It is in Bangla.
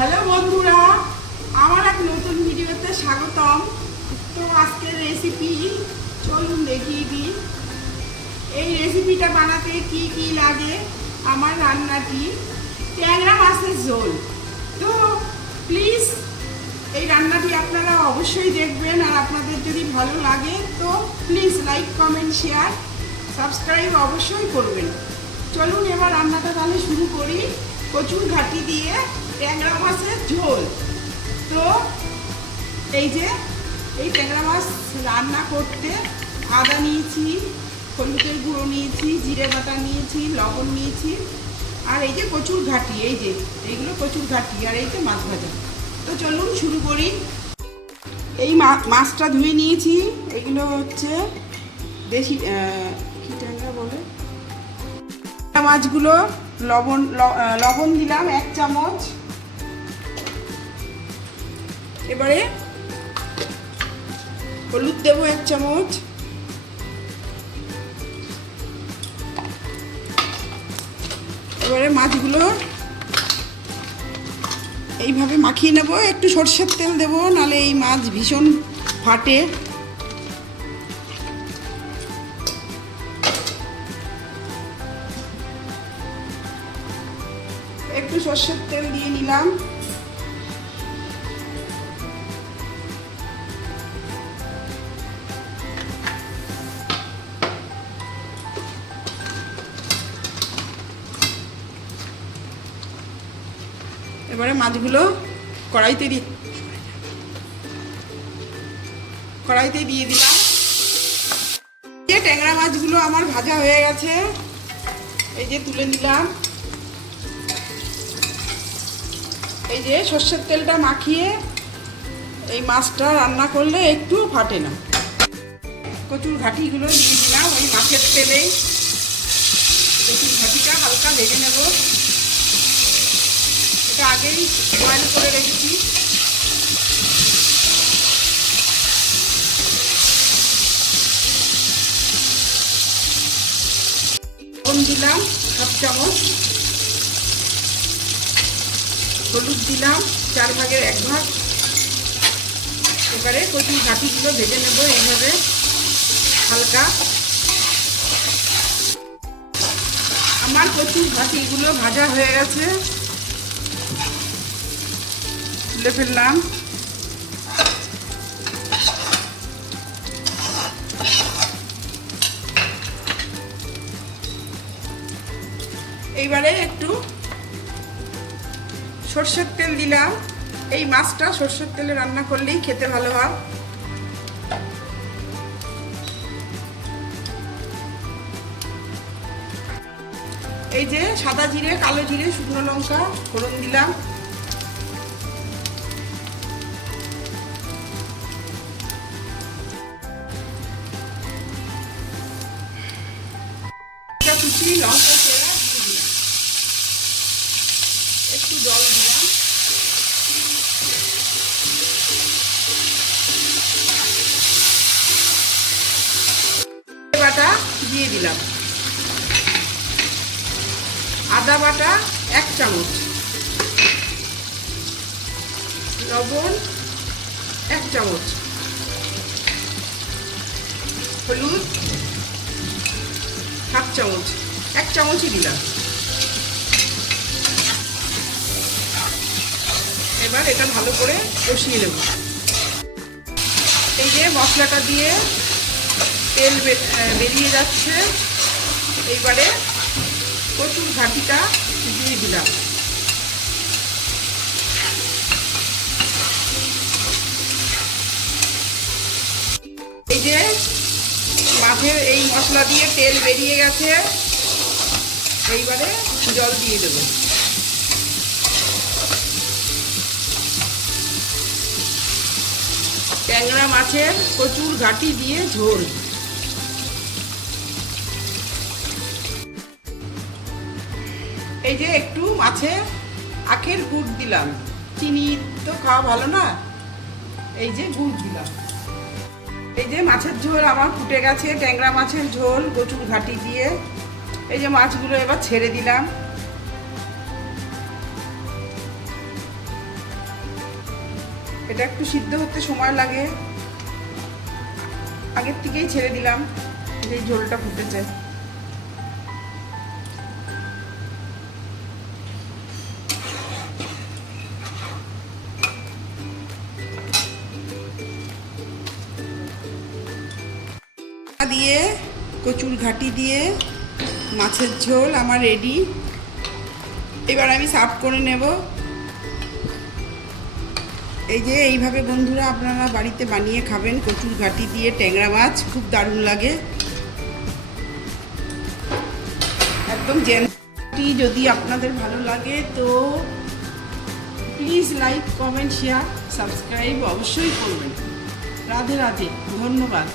হ্যালো বন্ধুরা, আমার এক নতুন ভিডিওতে স্বাগতম। তো আজকের রেসিপি চলুন দেখিয়ে দিই। এই রেসিপিটা বানাতে কি কি লাগে, আমার রান্নাটি। ট্যাংরা মাছের ঝোল। তো প্লিজ এই রান্নাটি আপনারা অবশ্যই দেখবেন আর আপনাদের যদি ভালো লাগে, তো please like comment share subscribe অবশ্যই করবেন। চলুন এবার রান্নাটা তাহলে শুরু করি। কচুর ঘাটি দিয়ে ট্যাংরা মাছের ঝোল। তো এই যে, এই ট্যাংরা মাছ রান্না করতে আদা নিয়েছি, হলুদের গুঁড়ো নিয়েছি, জিরে বাটা নিয়েছি, লবণ নিয়েছি, আর এই যে কচুর ঘাটি, এই যে, এইগুলো কচুর ঘাটি আর এই যে মাছ ভাজা। তো চলুন শুরু করি। এই মাছটা ধুয়ে নিয়েছি, এগুলো হচ্ছে দেশি কি ট্যাংরা বলে? মাছগুলো লবণ লবণ দিলাম এক চামচ। এবারে হলুদ দেবো এক চামচ। এবারে মাছগুলো এইভাবে মাখিয়ে নেব। একটু সর্ষের তেল দেবো, নালে এই মাছ ভীষণ ফাটে। একটু সর্ষের তেল দিয়ে নিলাম। এবারে মাছগুলো কড়াইতে দিয়ে কড়াইতে দিয়ে দিলাম। এই ট্যাংরা মাছগুলো আমার ভাজা হয়ে গেছে। এই যে তুলে নিলাম। এই যে সর্ষের তেলটা মাখিয়ে এই মাছটা রান্না করলে একটু ফাটে না। কচুর ঘাটিগুলো দিয়ে দিলাম ওই মাছের তেলেই। কচুর ঘাটিটা হালকা ভেজে নেব। এটা আগেই বয়েল করে রেখেছি। লবণ দিলাম, হাফ চামচ। হলুদ দিলাম, চার ভাগের এক ভাগ। এবারে কচুর ঘাটিগুলো ভেজে নেব এইভাবে, হালকা। আমার কচুর ঘাটিগুলো ভাজা হয়ে গেছে। তুলে ফেললাম। এইবারে একটু সর্ষের তেল দিলাম। এই মাছটা সর্ষের তেলে রান্না করলেই খেতে ভালো হয়। এই যে সাদা জিরে, কালো জিরে, শুকনো লঙ্কা, ফোড়ন দিলাম। কুচি লঙ্কা চেরা দিলাম। একটু জল দিলাম বাটা দিয়ে দিলাম। আদা বাটা এক চামচ। লবণ এক চামচ। হলুদ চামচ, এক চামচই দিলাম। এবার এটা ভালো করে কষিয়ে নেব। এই যে মশলাটা দিয়ে তেল বেরিয়ে যাচ্ছে, এইবারে প্রচুর ঘাটিটা মাছের এই মশলা দিয়ে তেল বেরিয়ে গেছে। এইবারে জল দিয়ে দেবো। ট্যাংরা মাছের প্রচুর ঘাটি দিয়ে ঝোল। এই যে একটু মাছে আখের গুড় দিলাম। চিনি তো খাওয়া ভালো না? এই যে গুড় দিলাম। এই যে মাছের ঝোল আমার ফুটে গেছে, ট্যাংরা মাছের ঝোল, কচুর ঘাটি দিয়ে। এই যে মাছগুলো এবার ছেড়ে দিলাম। এটা একটু সিদ্ধ হতে সময় লাগে। আগের থেকেই ছেড়ে দিলাম, এই ঝোলটা ফুটেছে। দিয়ে, কচুর ঘাটি দিয়ে, মাছের ঝোল আমার রেডি এবার আমি সার্ভ করে নেব। এই যে এইভাবে বন্ধুরা আপনারা বাড়িতে বানিয়ে খাবেন কচুর ঘাটি দিয়ে ট্যাংরা মাছ, খুব দারুণ লাগে। একদম জেনটি যদি আপনাদের ভালো লাগে তো please like comment share subscribe অবশ্যই করবেন। রাধে রাধে, ধন্যবাদ।